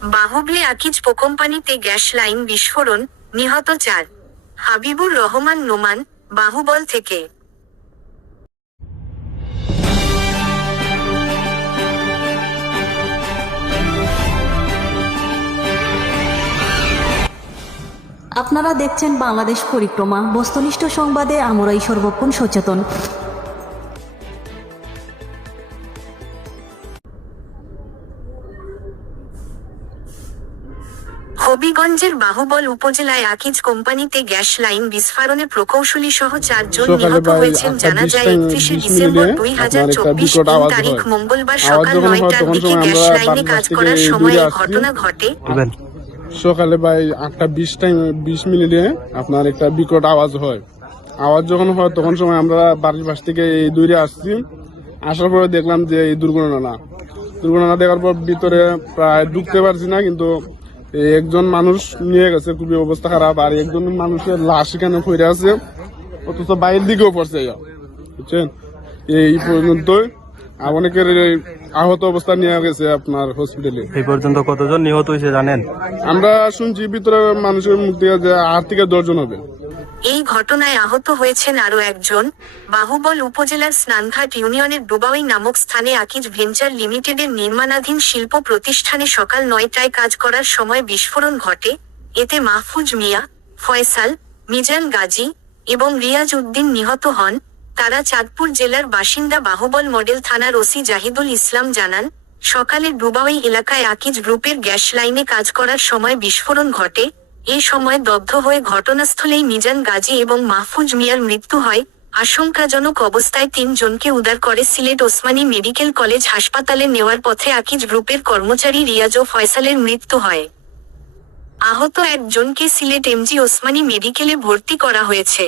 বাহুবলে আকিজ কোম্পানিতে gas line বিস্ফোরণ, নিহত 4। হাবিবুর রহমান নোমান, বাহুবল থেকে। আপনারা দেখছেন বাংলাদেশ পরিক্রমা। বস্তুনিষ্ঠ সংবাদে আমরাই সর্বক্ষণ সচেতন। হবিগঞ্জের বাহুবল উপজেলায় আকিজ কোম্পানিতে গ্যাস লাইন বিস্ফোরণে প্রকৌশলী সহ 4 জন নিহত হয়েছেন। জানা যায় 31 ডিসেম্বর 2024 তারিখ মঙ্গলবার সকাল 9টার দিকে গ্যাস লাইনে কাজ করার সময় এই ঘটনা ঘটে। সকালে ভাই 8:20 আপনার একটা বিকট আওয়াজ হয়। আওয়াজ যখন হয় তখন সময় আমরা বাড়ির পাশ থেকে এই দূরে আসছি। আসার পরে দেখলাম যে এই দুর্ঘটনা দেখার পর ভিতরে প্রায় ঢুকতে পারছি না, কিন্তু একজন মানুষ নিয়ে গেছে, খুবই অবস্থা খারাপ। আর একজন মানুষের লাশ এখানে পড়ে আছে, অথচ বাইরের দিকেও পড়ছে, বুঝছেন। এই পর্যন্তই অনেকের আহত অবস্থা নিয়ে গেছে আপনার হসপিটালে। এই পর্যন্ত কতজন নিহত হয়েছে জানেন? আমরা শুনছি ভিতরে মানুষের মুখ থেকে যে 8 থেকে 10 জন হবে। এই ঘটনায় আহত হয়েছেন আরো একজন। বাহুবল উপজেলার স্নানঘাট ইউনিয়নের ডুবাওই নামক স্থানে আকিজ ভেঞ্চার লিমিটেডের নির্মাণাধীন শিল্প প্রতিষ্ঠানে সকাল 9টায় কাজ করার সময় বিস্ফোরণ ঘটে। এতে মাহফুজ মিয়া, ফয়সাল, মিজান গাজী এবং রিয়াজ উদ্দিন নিহত হন। তারা চাঁদপুর জেলার বাসিন্দা। বাহুবল মডেল থানার ওসি জাহিদুল ইসলাম জানান, সকালে ডুবাওই এলাকায় আকিজ গ্রুপের গ্যাস লাইনে কাজ করার সময় বিস্ফোরণ ঘটে। এ সময় দগ্ধ হয়ে ঘটনাস্থলেই মিজান গাজী এবং মাহফুজ মিয়ার মৃত্যু হয়। আশঙ্কাজনক অবস্থায় 3 জনকে উদ্ধার করে সিলেট ওসমানী মেডিকেল কলেজ হাসপাতালে নেওয়ার পথে আকিজ গ্রুপের কর্মচারী রিয়াজ ও ফয়সালের মৃত্যু হয়। আহত 1 জনকে সিলেট এমজি ওসমানী মেডিকেলে ভর্তি করা হয়েছে।